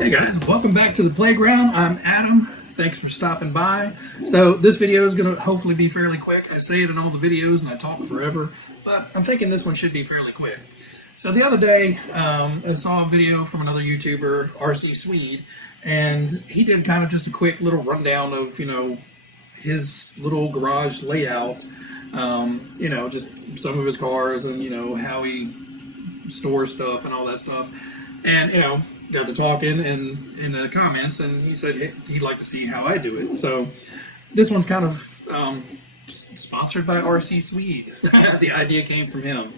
Hey guys, welcome back to the playground. I'm Adam. Thanks for stopping by. So this video is going to hopefully be fairly quick. I say it in all the videos and I talk forever, but I'm thinking this one should be fairly quick. So the other day, I saw a video from another YouTuber, RC Swede, and he did kind of just a quick little rundown of, his little garage layout, just some of his cars and, how he stores stuff and all that stuff. And, got to talking in the comments, and he said he'd like to see how I do it. So this one's kind of sponsored by RC Swede. The idea came from him.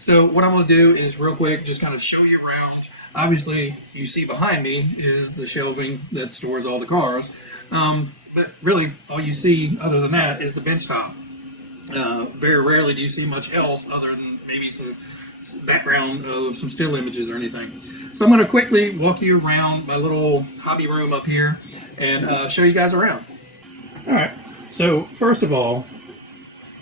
So what I'm going to do is real quick just kind of show you around. Obviously, you see behind me is the shelving that stores all the cars. But really, all you see other than that is the bench top. Very rarely do you see much else other than maybe some background of some still images or anything. So I'm going to quickly walk you around my little hobby room up here and show you guys around. All right, so first of all,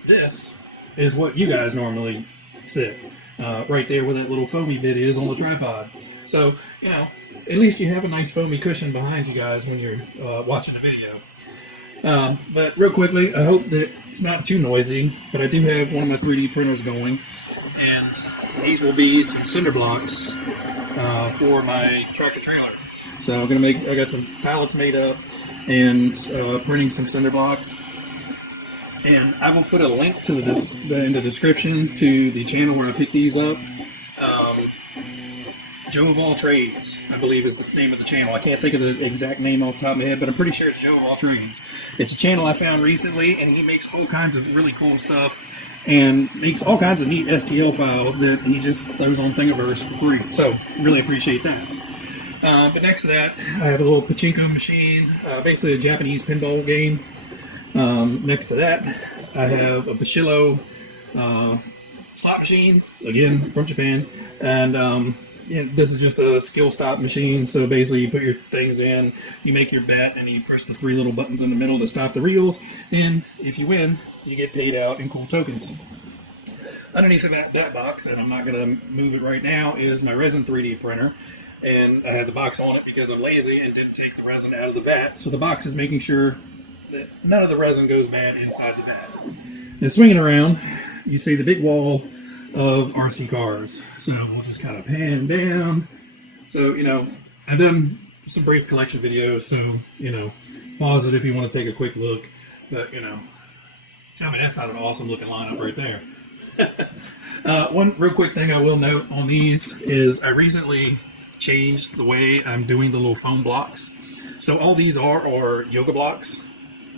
this is what you guys normally sit right there where that little foamy bit is on the tripod. So, at least you have a nice foamy cushion behind you guys when you're watching the video. But real quickly, I hope that it's not too noisy, but I do have one of my 3D printers going, and these will be some cinder blocks for my tractor trailer. So I got some pallets made up and printing some cinder blocks. And I will put a link to in the description to the channel where I picked these up. Joe of All Trades, I believe, is the name of the channel. I can't think of the exact name off the top of my head, but I'm pretty sure it's Joe of All Trades. It's a channel I found recently, and he makes all kinds of really cool stuff and makes all kinds of neat STL files that he just throws on Thingiverse for free. So, really appreciate that. But next to that, I have a little pachinko machine, basically a Japanese pinball game. Next to that, I have a Bashillo slot machine, again, from Japan. And this is just a skill stop machine. So basically you put your things in, you make your bet, and you press the 3 little buttons in the middle to stop the reels. And if you win, you get paid out in cool tokens. Underneath of that box, and I'm not going to move it right now, is my resin 3D printer. And I have the box on it because I'm lazy and didn't take the resin out of the vat. So the box is making sure that none of the resin goes bad inside the vat. And swinging around, you see the big wall of RC cars. So we'll just kind of pan down. So, I've done some brief collection videos, so, pause it if you want to take a quick look. But, tell me that's not an awesome looking lineup right there. One real quick thing I will note on these is I recently changed the way I'm doing the little foam blocks. So all these are yoga blocks,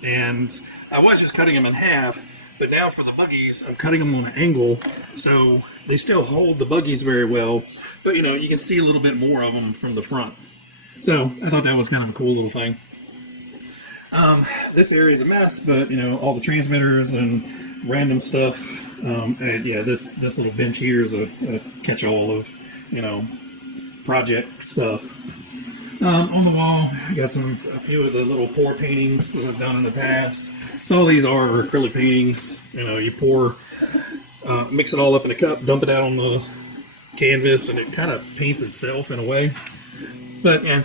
and I was just cutting them in half, but now for the buggies, I'm cutting them on an angle, so they still hold the buggies very well, but you can see a little bit more of them from the front. So I thought that was kind of a cool little thing. This area is a mess, but all the transmitters and random stuff. And yeah, this little bench here is a catch-all of project stuff. On the wall, I got a few of the little pour paintings that I've done in the past. So all these are acrylic paintings. You pour, mix it all up in a cup, dump it out on the canvas, and it kind of paints itself in a way. But yeah.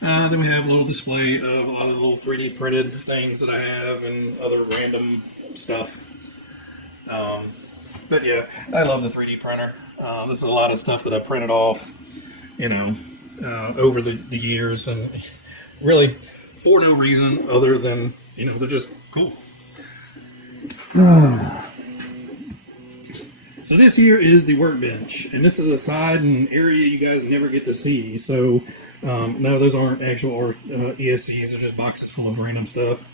Then we have a little display of a lot of little 3D printed things that I have and other random stuff. But yeah, I love the 3D printer. There's a lot of stuff that I printed off, over the years, and really for no reason other than, they're just cool. So this here is the workbench, and this is a side and area you guys never get to see. So no, those aren't actual ESCs. They're just boxes full of random stuff.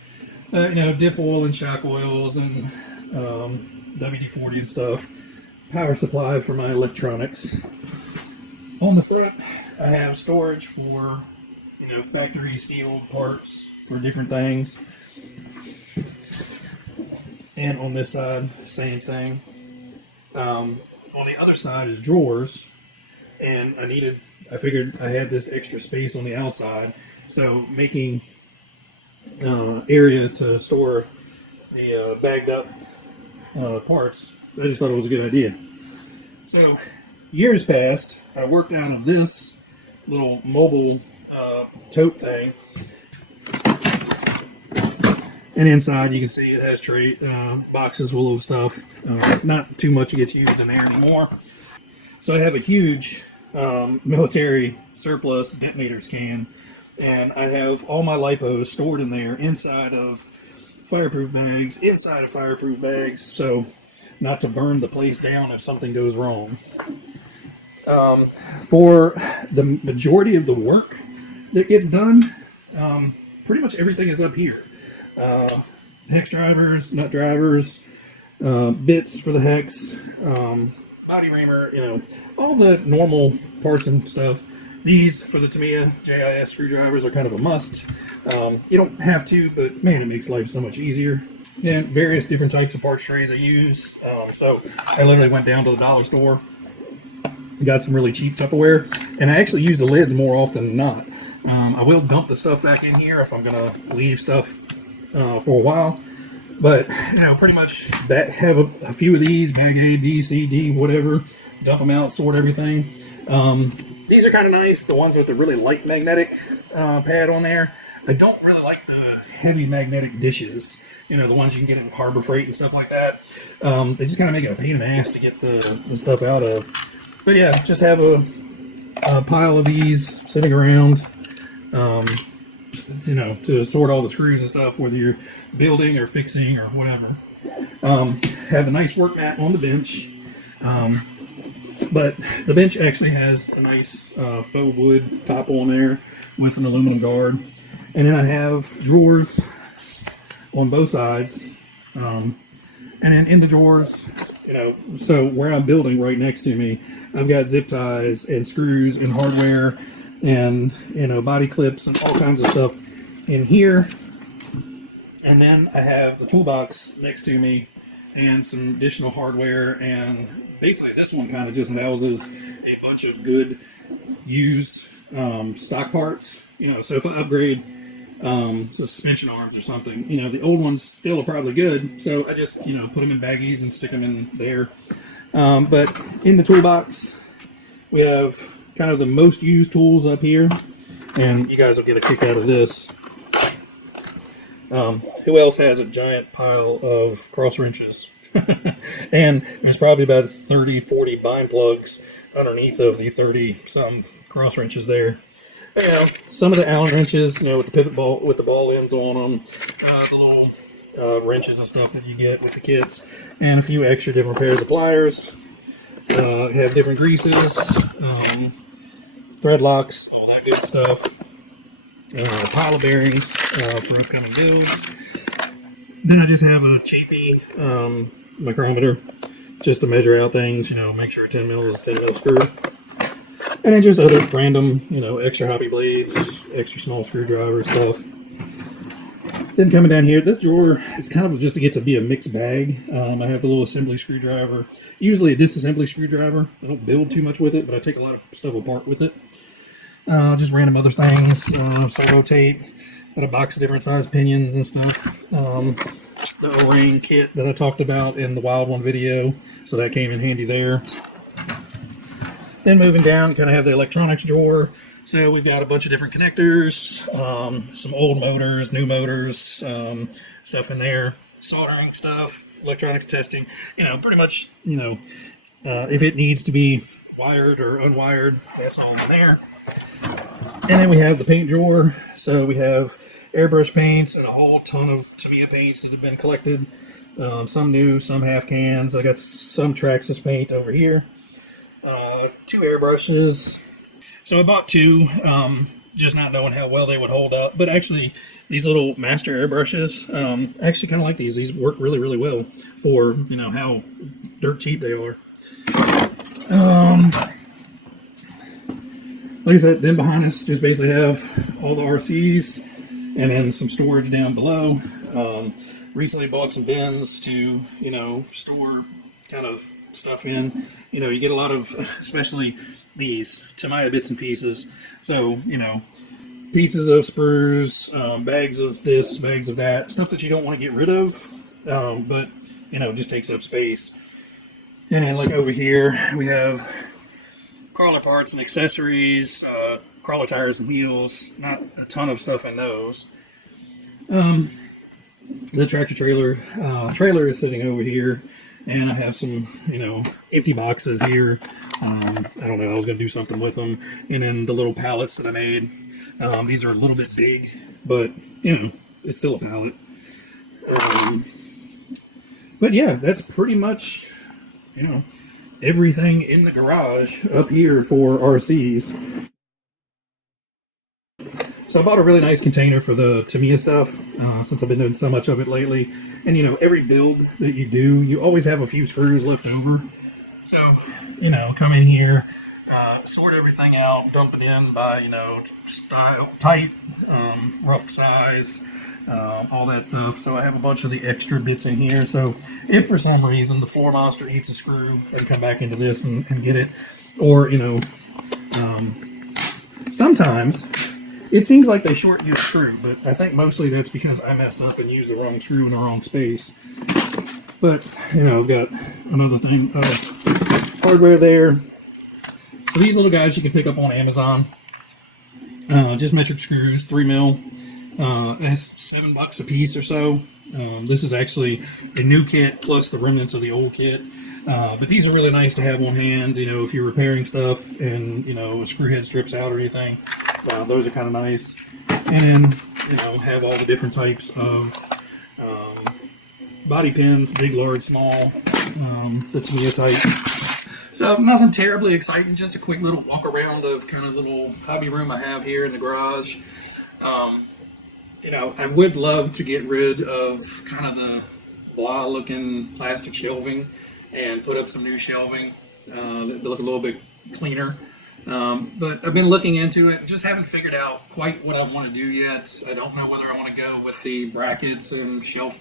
Diff oil and shock oils and WD-40 and stuff. Power supply for my electronics. On the front, I have storage for, factory sealed parts for different things. And on this side, same thing. On the other side is drawers, and I figured I had this extra space on the outside, so making area to store the bagged up parts, I just thought it was a good idea. So years past, I worked out of this little mobile tote thing. And inside you can see it has tray boxes full of stuff. Not too much gets used in there anymore. So I have a huge military surplus detonators can, and I have all my lipos stored in there inside of fireproof bags, so not to burn the place down if something goes wrong. For the majority of the work that gets done, pretty much everything is up here. Hex drivers, nut drivers, bits for the hex, body reamer, all the normal parts and stuff. These for the Tamiya JIS screwdrivers are kind of a must. You don't have to, but man, it makes life so much easier. And various different types of parts trays I use. So I literally went down to the dollar store, got some really cheap Tupperware, and I actually use the lids more often than not. I will dump the stuff back in here if I'm gonna leave stuff for a while. But, pretty much have a few of these, bag A, B, C, D, whatever, dump them out, sort everything. These are kind of nice, the ones with the really light magnetic pad on there. I don't really like the heavy magnetic dishes, the ones you can get at Harbor Freight and stuff like that. They just kind of make it a pain in the ass to get the stuff out of. But yeah, just have a pile of these sitting around, to sort all the screws and stuff, whether you're building or fixing or whatever. Have a nice work mat on the bench. But the bench actually has a nice faux wood top on there with an aluminum guard. And then I have drawers on both sides. And then in the drawers, so where I'm building right next to me, I've got zip ties and screws and hardware and, body clips and all kinds of stuff in here. And then I have the toolbox next to me and some additional hardware, and basically this one kind of just houses a bunch of good used stock parts. So if I upgrade suspension arms or something, the old ones still are probably good, so I just put them in baggies and stick them in there. But in the toolbox we have kind of the most used tools up here, and you guys will get a kick out of this. Who else has a giant pile of cross wrenches? And there's probably about 30-40 bind plugs underneath of the 30-some cross wrenches there. Some of the Allen wrenches, with the pivot ball, with the ball ends on them, the little wrenches and stuff that you get with the kits, and a few extra different pairs of pliers. Have different greases, thread locks, all that good stuff. Pile of bearings for upcoming builds. Then I just have a cheapy micrometer just to measure out things, make sure a 10 mil is a 10 mil screw. And then just other random, extra hobby blades, extra small screwdriver stuff. Then coming down here, this drawer is kind of just to be a mixed bag. I have the little assembly screwdriver, usually a disassembly screwdriver. I don't build too much with it, but I take a lot of stuff apart with it. Just random other things, servo tape, got a box of different size pinions and stuff. The O-ring kit that I talked about in the Wild One video, so that came in handy there. Then moving down, kind of have the electronics drawer. So we've got a bunch of different connectors, some old motors, new motors, stuff in there, soldering stuff, electronics testing, pretty much, if it needs to be wired or unwired, that's all in there. And then we have the paint drawer. So we have airbrush paints and a whole ton of Tamiya paints that have been collected. Some new, some half cans. I got some Traxxas paint over here. 2 airbrushes. So I bought 2, just not knowing how well they would hold up. But actually, these little master airbrushes, I actually kind of like these. These work really, really well for, how dirt cheap they are. Like I said, then behind us just basically have all the RCs and then some storage down below. Recently bought some bins to, store kind of stuff in. You get a lot of, especially these Tamiya bits and pieces. So, pieces of sprues, bags of this, bags of that, stuff that you don't want to get rid of, but, just takes up space. And then like over here, we have crawler parts and accessories, crawler tires and wheels, not a ton of stuff in those. The tractor trailer is sitting over here, and I have some, empty boxes here. I don't know, I was going to do something with them. And then the little pallets that I made. These are a little bit big, but, it's still a pallet. But yeah, that's pretty much, everything in the garage up here for RCs. So I bought a really nice container for the Tamiya stuff, since I've been doing so much of it lately. And, every build that you do, you always have a few screws left over. So, come in here, sort everything out, dump it in by, style, tight, rough size, all that stuff. So I have a bunch of the extra bits in here. So if for some reason the floor monster eats a screw, I can come back into this and get it. Or, sometimes it seems like they short you a screw, but I think mostly that's because I mess up and use the wrong screw in the wrong space. But, I've got another thing of hardware there. So these little guys you can pick up on Amazon. Just metric screws, 3 mil. That's $7 a piece or so. This is actually a new kit plus the remnants of the old kit. But these are really nice to have on hand, if you're repairing stuff and, a screw head strips out or anything. Those are kind of nice. And then, have all the different types of body pins, big, large, small, the Tamiya type. So nothing terribly exciting, just a quick little walk around of kind of little hobby room I have here in the garage. I would love to get rid of kind of the blah looking plastic shelving and put up some new shelving that look a little bit cleaner. But I've been looking into it and just haven't figured out quite what I want to do yet. I don't know whether I want to go with the brackets and shelf,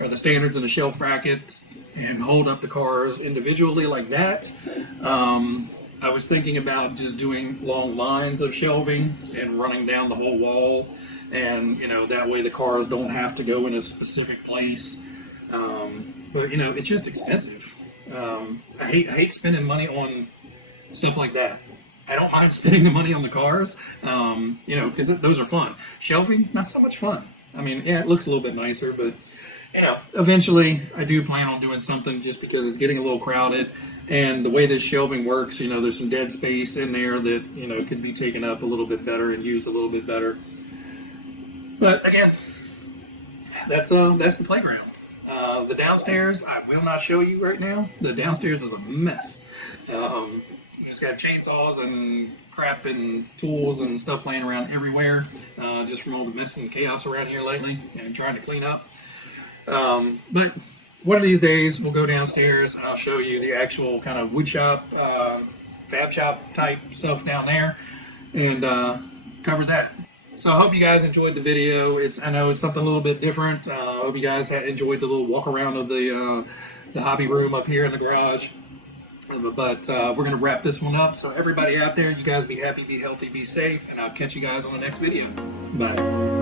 or the standards and the shelf brackets and hold up the cars individually like that. I was thinking about just doing long lines of shelving and running down the whole wall, and that way the cars don't have to go in a specific place. But it's just expensive. I hate spending money on stuff like that. I don't mind spending the money on the cars, because those are fun. Shelving, not so much fun. I mean, yeah, it looks a little bit nicer, but eventually I do plan on doing something just because it's getting a little crowded. And the way this shelving works, there's some dead space in there that, could be taken up a little bit better and used a little bit better. But again, that's the playground. The downstairs, I will not show you right now. The downstairs is a mess. It's got chainsaws and crap and tools and stuff laying around everywhere, just from all the mess and chaos around here lately and trying to clean up. But one of these days we'll go downstairs and I'll show you the actual kind of wood shop, fab shop type stuff down there, and cover that. So I hope you guys enjoyed the video. I know it's something a little bit different. I hope you guys enjoyed the little walk around of the hobby room up here in the garage. But we're going to wrap this one up. So everybody out there, you guys be happy, be healthy, be safe, and I'll catch you guys on the next video. Bye.